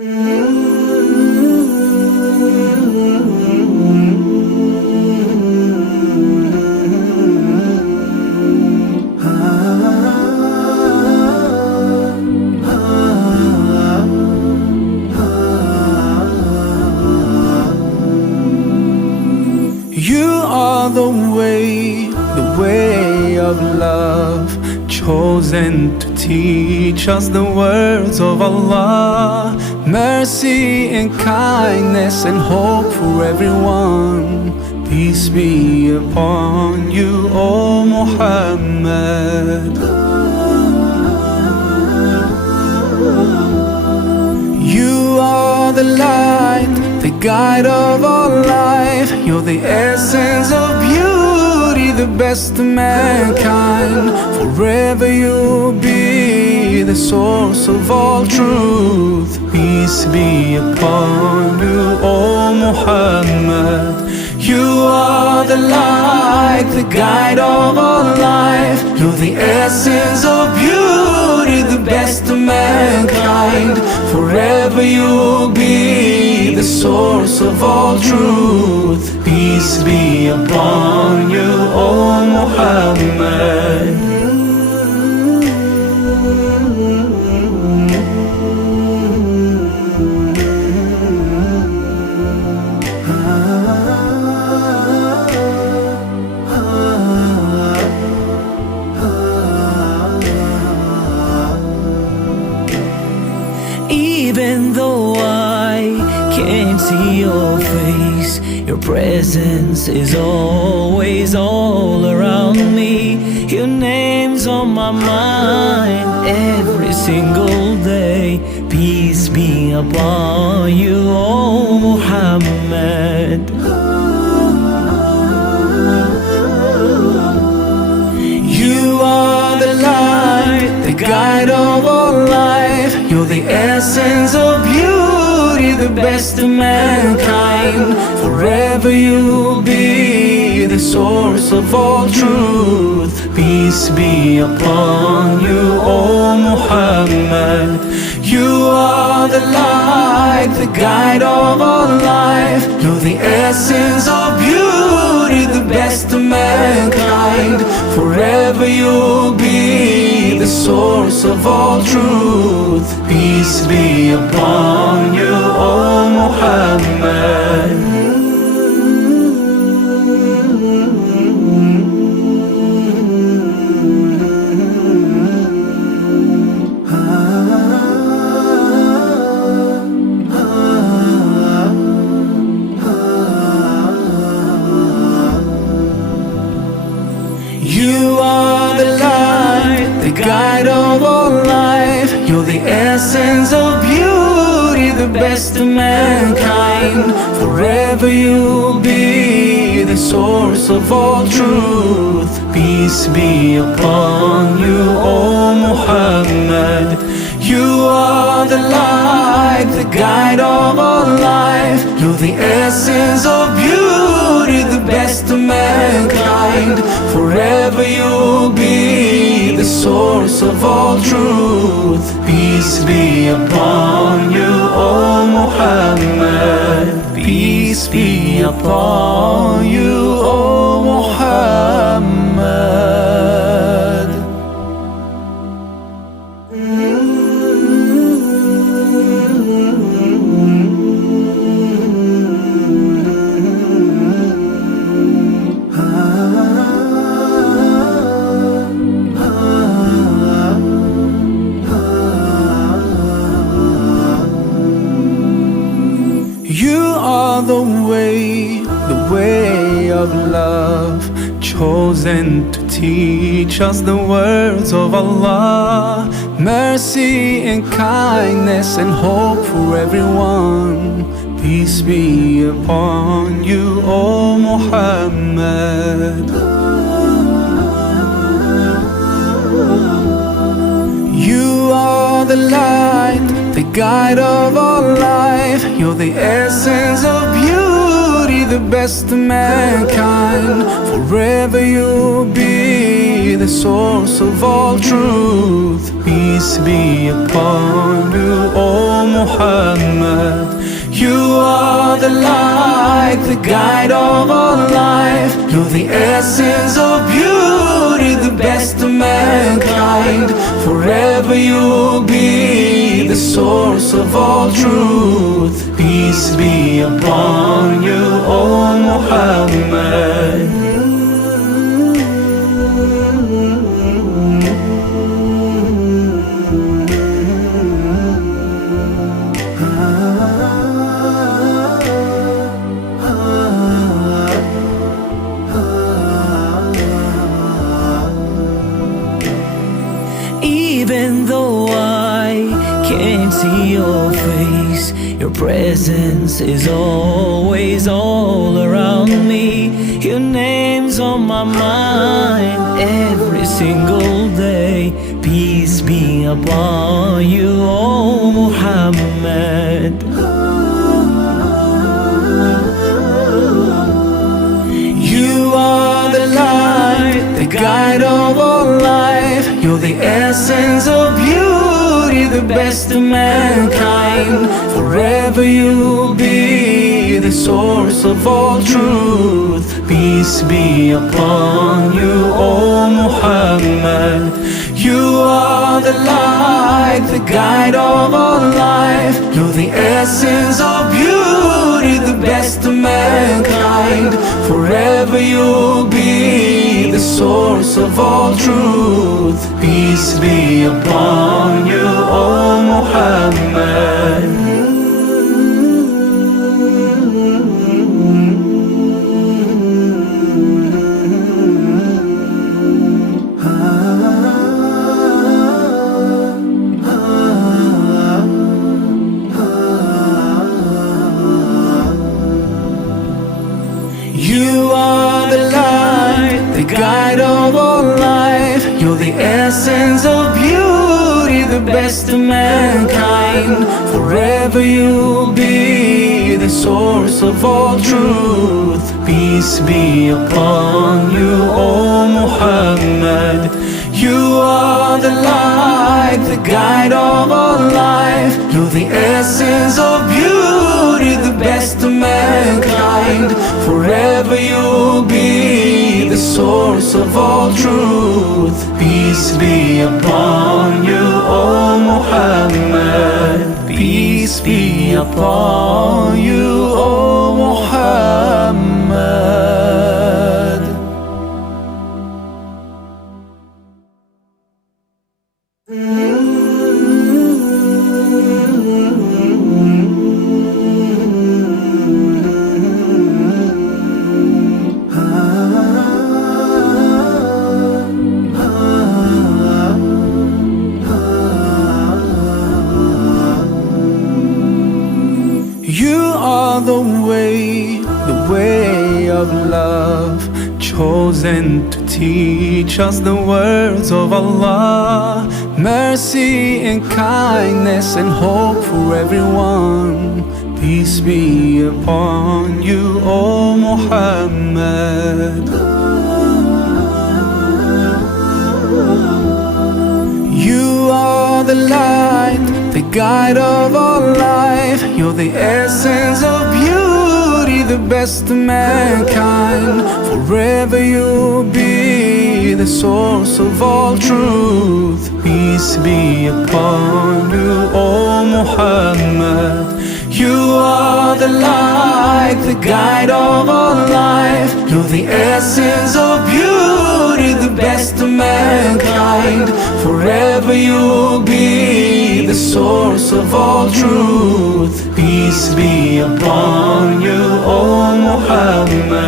You are the way of love, chosen to teach us the words of Allah. Mercy and kindness and hope for everyone. Peace be upon you, O Muhammad. You are the light, the guide of all life. You're the essence of beauty, the best of mankind. Forever you'll be the source of all truth. Peace be upon you, O Muhammad. You are the light, the guide of all life. You're the essence of beauty, the best of mankind. Forever you'll be the source of all truth. Peace be upon you, O Muhammad. Even though I can't see your face, your presence is always all around me. Your name's on my mind every single day. Peace be upon you, O Muhammad. You are the light, the guide of all life. You're the essence of beauty, the best of mankind. Forever you'll be the source of all truth. Peace be upon you, O Muhammad. You are the light, the guide of all life. You're the essence of beauty, the best of mankind. Forever you'll be the source of all truth. Peace be upon you, O Muhammad. You are the light, the guide of all life. You're the essence of beauty, the best of mankind. Forever you'll be the source of all truth. Peace be upon you, O Muhammad. You are the light, the guide of all life. You're the essence of beauty, the best of mankind. Forever you'll be the source of all truth. Peace be upon you, O Muhammad. Peace be upon you, O Muhammad. You are the way of love, chosen to teach us the words of Allah. Mercy and kindness and hope for everyone. Peace be upon you, O Muhammad. You are the light, the guide of all life. You're the essence of beauty, the best of mankind. Forever you'll be the source of all truth. Peace be upon you, O Muhammad. You are the light, the guide of our life. You're the essence of beauty, the best of mankind. Forever you'll be the source of all truth. Peace be upon you, O Muhammad. Even though I can't see your face, your presence is always all around me. Your name's on my mind every single day. Peace be upon you, O Muhammad. You are the light, the guide of our life. You're the essence of beauty, the best of mankind. Forever you'll be the source of all truth. Peace be upon you, O Muhammad. You are the light, the guide of our life. You're the essence of beauty, the best of mankind. Forever you'll be the source of all truth. Peace be upon you, O Muhammad. You are the light, the guide of our life. You're the essence of beauty, the best of mankind. Forever you'll be the source of all truth. Peace be upon you, O Muhammad. You are the light, the guide of our life. You're the essence of beauty, the best of mankind. Forever you'll be the source of all truth. Peace be upon you, O Muhammad. Peace be upon you, O Muhammad. You are the way of love, chosen to teach us the words of Allah. Mercy and kindness and hope for everyone. Peace be upon you, O Muhammad. You are the light, the guide of our life. You're the essence of beauty, the best of mankind. Forever you'll be the source of all truth. Peace be upon you, O Muhammad. You are the light, the guide of our life. You're the essence of beauty, the best of mankind. Forever you'll be the source of all truth. Peace be upon you, O Muhammad.